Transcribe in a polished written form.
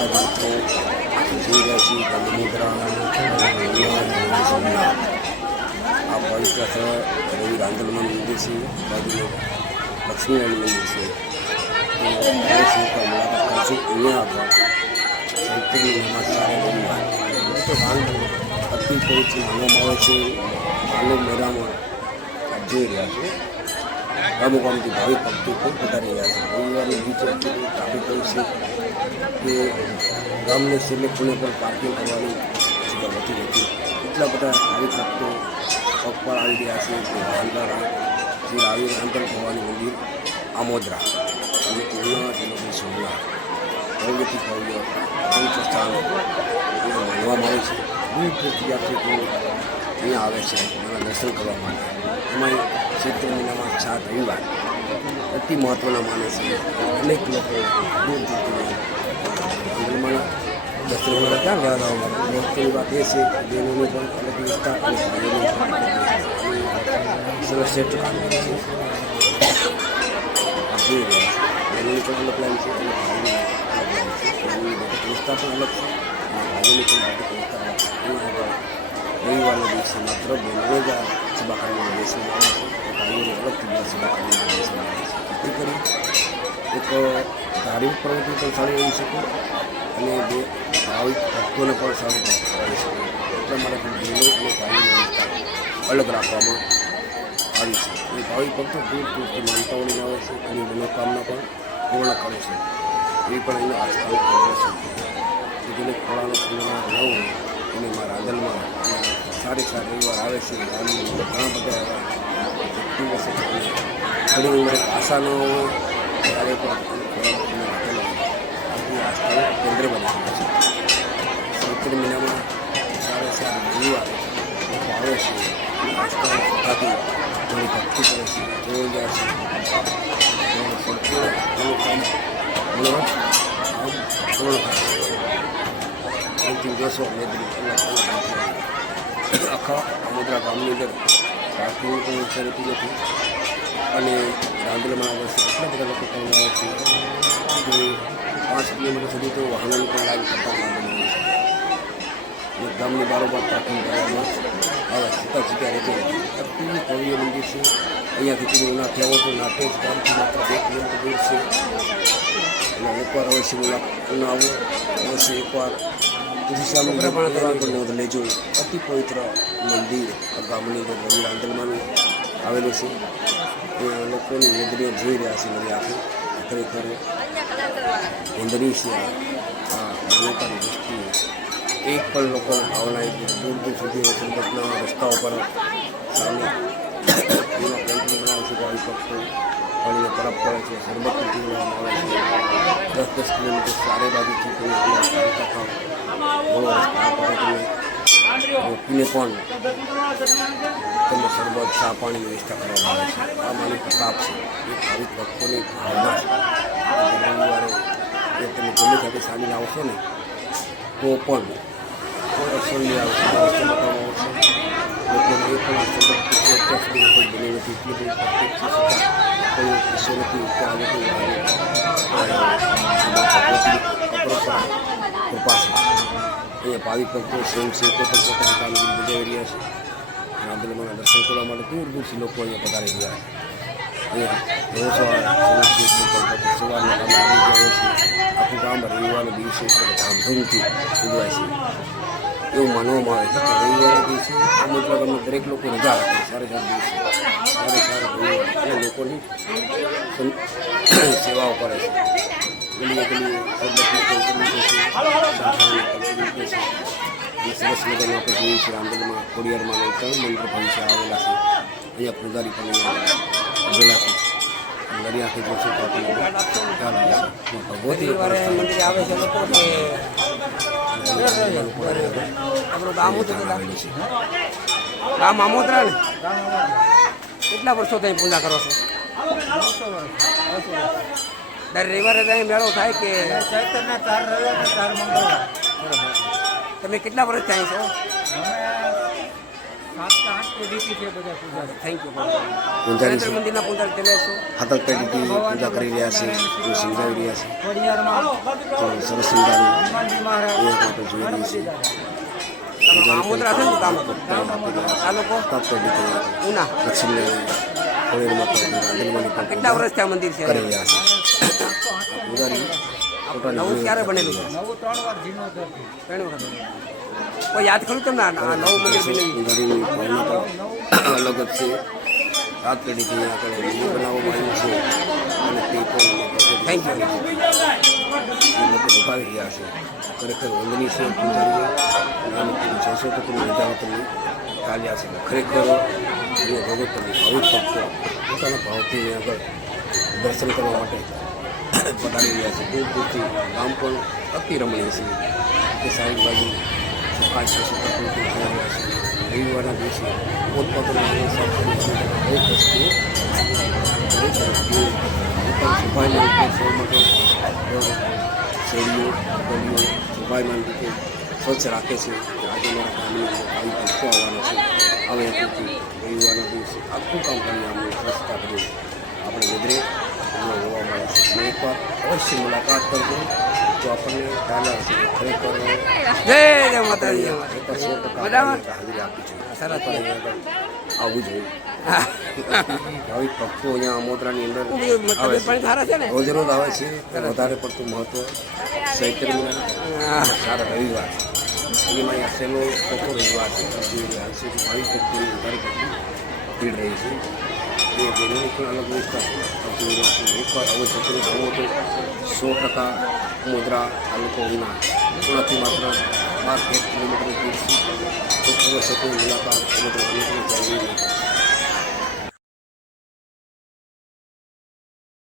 માતાજી જોઈ રહ્યા છીએ કે મુદ્રા આ પવિત્ર સ્થળ રવિ રાંદલમાં મંદિર છે, બાજુમાં લક્ષ્મીનારાયણ મંદિર છે. મુલાકાત કરશું. અહીંયા આગળ સંતની નમાજ સારા રવિવાર તો અતિ પવિત્ર માનવામાં આવે છે. આનંદ મેળામાં જોઈ રહ્યા છે. અમુક અમુક ભાવિક ભક્તો પણ વધારી રહ્યા છે. રવિવારની બીચ ટ્રાફિક હોય છે કે ગામને છેલ્લે ખૂણે પણ પાર્કિંગ કરવાની જગ્યા હોતી નથી. એટલા બધા ભાવિક ભક્તો પગપાળ આવી રહ્યા છે કે શ્રી રવિ રાંદલ ભવાની મંદિર આમોદરા અને પૂર્ણા જિલ્લાની સોમનાથ ભવ્યથી ભવ્ય પવિત્ર સ્થાન માનવામાં આવે છે. દૂર દૂરથી યાત્રિકો અહીંયા આવે છે એના દર્શન કરવા માટે. એમાં ચૈત્ર મહિનામાં 4 રવિવાર અતિ મહત્ત્વના માને છે. અનેક લોકો દૂર દૂરથી દર્શન કરવા ક્યાં ગયા મહત્વની વાત એ છે કે બહેનોની પણ અલગ વિસ્તાર અને ભાઈઓની સર્વશ્રેષ્ઠ કામગીરી છે. આપ જોઈ રહ્યા છે બહેનોની પણ અલગ લાઈન છે અને ભાઈઓની અલગ લાઈન છે. બહેનોની વિસ્તાર પણ અલગ છે અને ભાઈઓની પણ વિસ્તાર અલગ છે. અહીંયા આગળ રવિવારના દિવસે માત્ર બહેનોને જ આ સભા કરવામાં બેસવામાં આવે છે. ભાઈઓને અલગથી બધા સભા કરવામાં બેસવામાં આવે છે. જેથી કરી એક ધાર્મિક પ્રવૃત્તિ પણ સારી રહી શકે અને બે ભાવિક ભક્તોને પણ સારું કરી શકે. એટલા માટે બહેનો અને ભાઈઓનો વિસ્તાર અલગ રાખવામાં આવી છે. એ ભાવિક ભક્તો દૂર દૂરથી માનતાઓને આવે છે અને મનોકામના પણ પૂર્ણ કરે છે. એ પણ અહીંનો આસ્થાનો કેન્દ્ર છે. જેને ખોળાનો પૂર્ણ ન હોય એને રાંદલમાં સારી રવિવાર આવે છે. અને ઘણા બધા એવા વ્યક્તિઓ છે ઘણી ઉંમરે આશા ન હોય ત્યારે પણ ખોળાનો આસ્થાનું કેન્દ્ર બની શકે છે. ચૈત્ર મહિનામાં સારા રવિવાર આવે છે અને આસ્થાની શ્રદ્ધાથી ઘણી ભક્તિ કરે છે. જોઈ જાય છે સંપૂર્ણ કામ પૂર્ણ થાય છે. જોશો મેદરી આખા આમોદરા ગામની અંદર પાર્કિંગ પણ વિચારતી નથી અને રાંદલમાં વર્ષે એટલા બધા લોકો પણ આવે છે કે 5 કિલોમીટર સુધી તો વાહનોની પણ લાઈન કરતા માંગણી હોય છે અને ગામની બારોબાર પાર્કિંગ કરવામાં આવે છતાં જગ્યા રહેતી નથી. અતિ ભવ્ય મંદિર છે. અહીંયાથી તમે ઉનાથી આવો તો નાટેજ ગામથી માત્ર 2 કિલોમીટર દૂર છે. અને એકવાર અવશ્ય ઉના આવો અવશ્ય એકવાર તુલસીશ્યામ પણ નોંધ લેજો. અતિ પવિત્ર મંદિર આ ગામની અંદર રવિ રાંદલમાંનું આવેલું છે. ત્યાં લોકોની મેદરીઓ જોઈ રહ્યા છે મારી આંખે. ખરેખર વંદનીય છે આ માનવતાની દૃષ્ટિએ. એક પણ લોકોની ભાવના દૂર દૂર સુધી સંગતના રસ્તાઓ પર સામે એનો પેન્ટિંગ બનાવે છે. ભાવિ ભક્તો પાણીને તરફ પડે છે. શરબત પીવડાવવામાં આવે છે. 10-10 કિલોમીટર ચારે બાજુથી તમે ચાલતા થાવ ઘણો રસ્તા પર તમે રોકીને પણ તમે શરબત ચા પાણીની વ્યવસ્થા કરવામાં આવે છે. આ મારી પ્રતાપ છે. એ ભાવિક ભક્તોની ભાવના છે. રવિવારે એ તમે ગમે સાથે સામીલ આવશો ને તો પણ કોઈ અસર નહીં આવશે. રસ્તો બતાવવામાં આવશે. લોકોને એ પણ અત્યાર સુધી કોઈ બની નથી. એટલી બધી તકલીફ છે છતાં કોઈ કિસ્સો નથી કે આ લોકો કૃપા છે. અહીંયા ભાવિક ભક્તો સ્વયંસેવકો પણ પોતાની કામગીરી બજાવી રહ્યા છે. રાંદલમાંના દર્શન કરવા માટે દૂર દૂરથી લોકો અહીંયા પધારી રહ્યા છે. અહીંયા સવારના કામે આવી જાય છે. આખું ગામ રવિવારના દિવસે ધામધૂમથી ઉજવાય છે. એવું માનવામાં આવે છે કે રવિવારના દિવસે આમોદરા ગામના દરેક લોકો રજા રાખે સારા દિવસે સારા રવિવાર અને લોકોની સેવાઓ કરે છે. ગલીએ ગલીએ શરબતની કંપની છે, સરસ મજાનું આપણે જોઈએ છીએ. રાંદલમાં ખોડિયારમાં 3 મંત્ર ભવિષ્ય આવેલા છે. અહીંયા પૂજારી પણ આવેલા છે. નરી આંખે જોશે તો આપણને ખ્યાલ આવે છે. ભગવતી મંદિર આવે છે લોકો કે આપણું ગામ હતું આવેલું છે. ગામ આમોદરા ને કેટલા વર્ષો ત્યાં પૂજા કરો છો? દર રવિવારે ત્યાં મેળો થાય કે ચૈતરના 4 રવિવાર 4 મંગળવાર? તમે કેટલા વર્ષ ત્યાં છો? 7 કે 8 પેઢીથી છે બધા પૂજારી. Thank you. પૂજારી છે મંદિરના પૂજારી તમે છો? 7 પેઢીથી પૂજા કરી રહ્યા છે હું સમજાવી રહ્યા છે ખોડિયારમાં તો સરસ મજાનું હનુમાનજી મહારાજ એ આપણે જોઈ રહીએ છીએ આમોદરા છે ને ગામ આ લોકો 7 પેઢીથી ઉના લક્ષ્મીનારાયણ ખોડિયાર માતા રાંધણવાની પણ કેટલા વર્ષથી આ મંદિર છે? કરી રહ્યા છે પૂજારી પોતાની નવું ક્યારે બનેલું છે? નવું 3 વાર જીર્ણોદ્ધારથી. 3 વખત. કોઈ યાદ ખરું તમને આ નવું મંદિર બનેલું? પૂજારીની ભાવના પણ અલગ જ છે 7 પેઢીથી આપણે મંદિર બનાવવામાં આવ્યું છે અને તે પણ થેન્ક યુ. લોકો નિભાવી રહ્યા છે ખરેખર વંદની છે પૂજારીએ અને જશો તો તમે મજા તમને ચાલ્યા છે ખરેખર એ ભગવતની ભાવિક ભક્તો પોતાના ભાવથી આગળ દર્શન કરવા માટે પધારી રહ્યા છે દૂર દૂરથી ગામ પણ અતિ રમણીય છે કે સારી બાજુ સુખાય છે સુખાપુરથી જોવા રહ્યા છે રવિવારના દિવસે પોતપોતાના સાફ કરી બહુ વસ્તુઓ ખરેખર સુભાઈના રીતે સૌ માટે શેરીઓ ગલીઓ સુભાઈમાન રીતે સ્વચ્છ રાખે છે કે આજે મારા ગામની આવી ભક્તો આવવાના છે આવે એટલું રવિવારના દિવસે આખું કામ કરી અમને સ્વચ્છતા કરી આપણે નજરે અમને જોવા મળે છે અને એકવાર અવશ્ય મુલાકાત કરજો તો આપણને ખ્યાલ આવશે કે ખરેખર જય માતાજી. એકવાર 100% બરાબર. હાજરી આપી છે સરસ. પણ અહીંયા આગળ આવવું જોઈએ ભાવિક ભક્તો અહીંયા આમોદરાની અંદર આવે તબિયત છે પાણી સારા છે ને? રોજ રોજ આવે છે વધારે પડતું મહત્વ ચૈત્ર મહિના સારા રવિવાર એમાં અહીંયા સહેલો ચોથો રવિવાર છે જોઈ રહ્યા છે કે ભાવિક ભક્તોની વધારે પડતી ભીડ રહી છે એ બહેનોની પણ અલગ વિસ્તાર છે જોઈ રહ્યા છે એકવાર અવશ્ય તમે આવો તો 100% આમોદરા તાલુકો ઉના ઉનાથી માત્ર 12-13 કિલોમીટર દૂર છે તો અવશ્ય તમે મુલાકાત આમોદરા તાલુકાની જરૂરી નથી